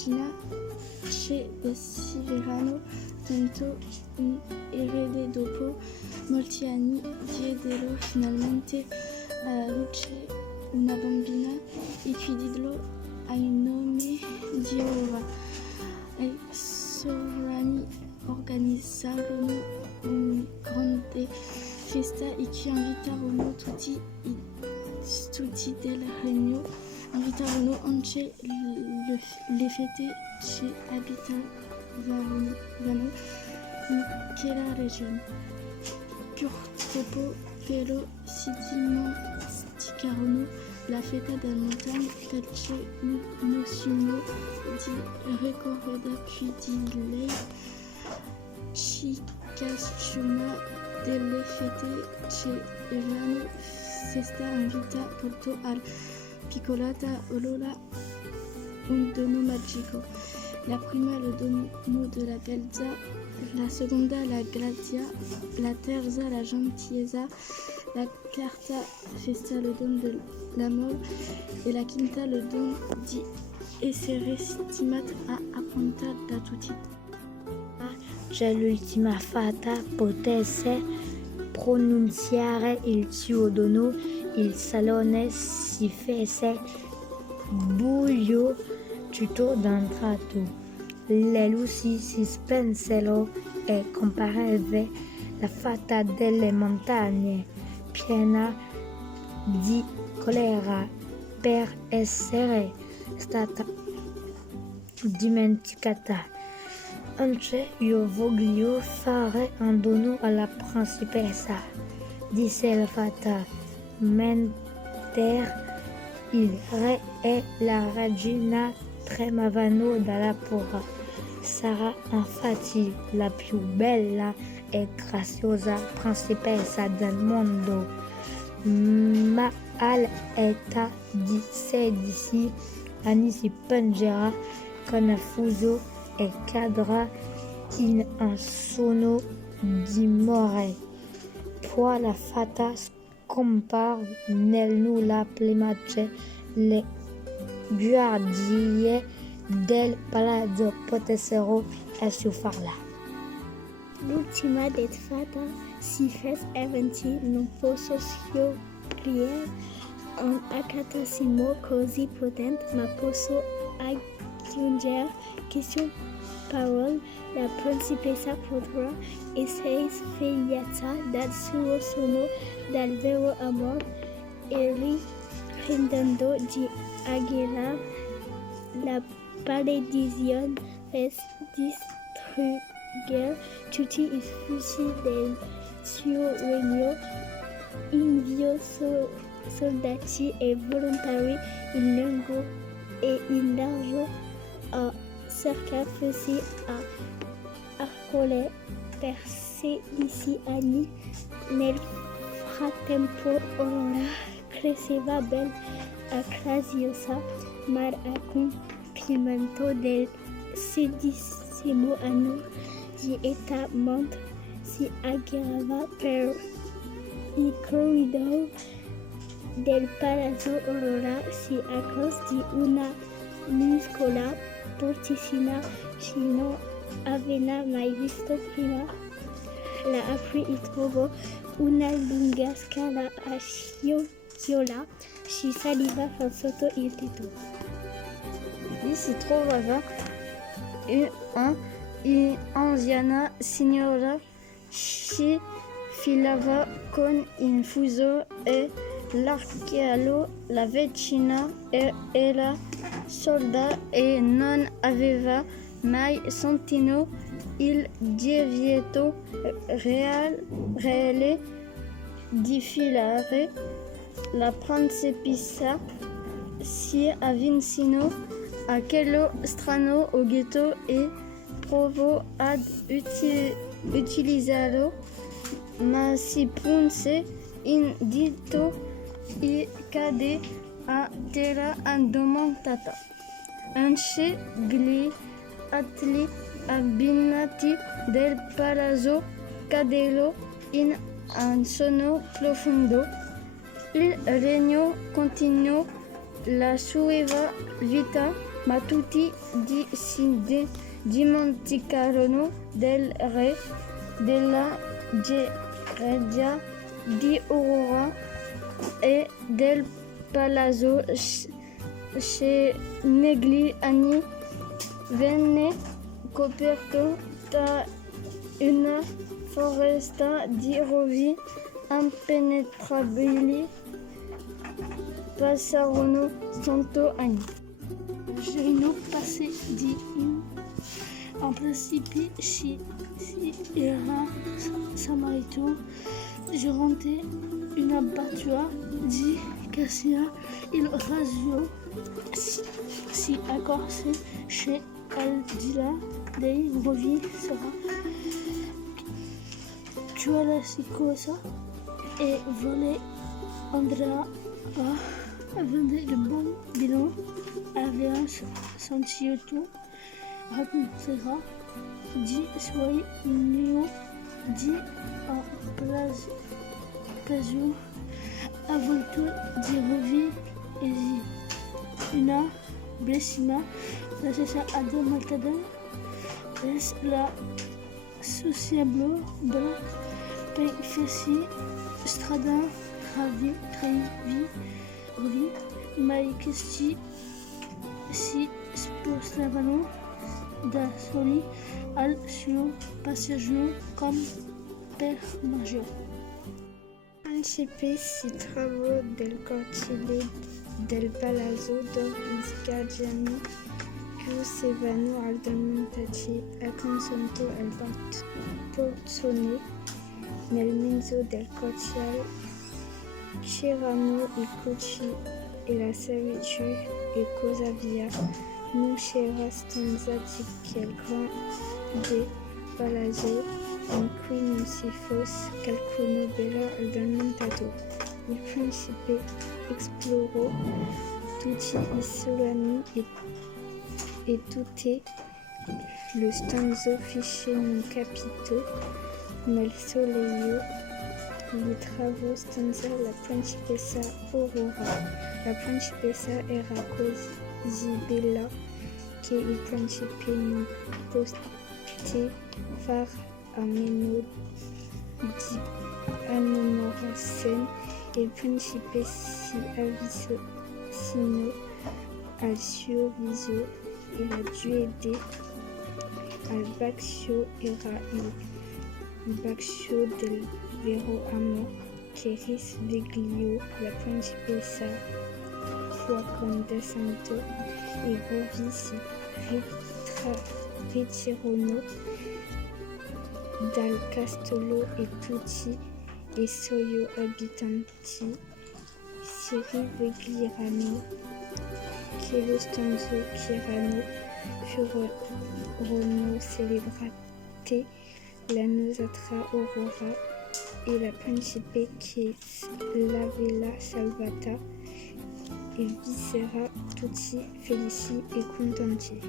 Regina che desiderano tanto un erede dopo molti anni diedero finalmente alla luce una bambina e più dillo ai nome di Aurora. I sovrani organizzarono una grande festa e qui invitarono tutti del regno, invitarono anche le fette che abitavano in quella regione. Purtroppo però si dimenticarono la fetta del montagno perché nessuno di ricorda più di lei. Ciascuna delle fette che erano stata invitata portò alla piccolata Aurora un dono magico. La prima lo dono della beltà, la seconda la grazia, la terza la gentilezza, la quarta festa lo dono dell'amore e la quinta lo dono di essere stimata e appunta da tutti. C'è l'ultima fata potesse pronunciare il suo dono, il salone si fece buio tutto d'un tratto. Le luci si spensero e comparve la fata delle montagne, piena di colera per essere stata dimenticata. Anche io voglio fare un dono alla principessa, disse la fata, mentre il re e la regina tremavano dalla paura. Sarà infatti la più bella e graziosa principessa del mondo, ma all'età di 16 anni si pungerà con il fuso e cadrà in un sonno di morte. Poi la fata scompare nel nulla prima che le guardie del palazzo potessero asciugarla. L'ultima des fata si fece avanti, non posso scoprire un accatissimo così potente, ma posso aggiungere che su parole la principessa potrà essere svegliata dal suo sonno dal vero amore e riprendendo di aguilar la maledizione per distruggere tutti i flussi del suo regno. Inviò soldati e volontari in lungo e in largo a cercarsi a Arcole per 16 anni. Nel frattempo Aurora cresceva ben e graziosa, ma al compimento del 16° anno di età monte si aggrava per i corridoi del palazzo. Aurora si accorse di una muscola porticina che non aveva mai visto prima. La aprì e trovò una lunga scala a scioglie che saliva fin sotto il tetto. Lì si trovava un'anziana signora che filava con un fuso e l'archello. La vicina era sorda e non aveva mai sentito il divieto reale di filare. La principessa si avvicinò a quello strano oggetto e provò ad utilizzarlo, ma si punse un dito e cadde a terra addormentata. Anche gli altri abitanti del palazzo caddero in un sonno profondo. Il regno continuò la sua vita ma tutti di Monticarlo, del Re, della Reggia, di Aurora e del Palazzo negli anni venne coperto da una foresta di rovi impenetrabili. Passarono 100 anni. Gerino passé di un principe si era samarito durante una battaglia di Cassia. Il raggio si accorse che al di là dei rovi sarà tua la cosa e volle andare a vendere il bon bilan. Aveva sentito racconterà di suoi neo di occasione avvolto di rovi e di una blessima la stessa addormentata la sociabile per farsi strada rovi mai questi si spostavano da soli al suo passaggio come per maggio. Principe si trovò del cortile del Palazzo dove Sgargiani più sevano addormentati accanto al portone. Nel mezzo del cortile c'erano i cucci e la servitù e cosa via. Non c'era stanza di quel grande palazzo in cui non si fosse qualcuno bello addormentato. Il principe esplorò tutti i saloni e tutte le stanze fece non capito nel soleil li trovò stanza la principessa Aurora. La principessa era così bella che il principe non poté fare a meno di ammorarsene. Il principe si avvicinò al suo viso e la diede al bacio. Era il bacio del vero amore che risvegliò la principessa. Condescendendo i rovi si ritirarono dal castello e tutti i suoi abitanti si risvegliarono che le stanze che erano furono celebrate la noce tra Aurora e la principe che l'aveva salvata. E vi sera tutti felici e contenti.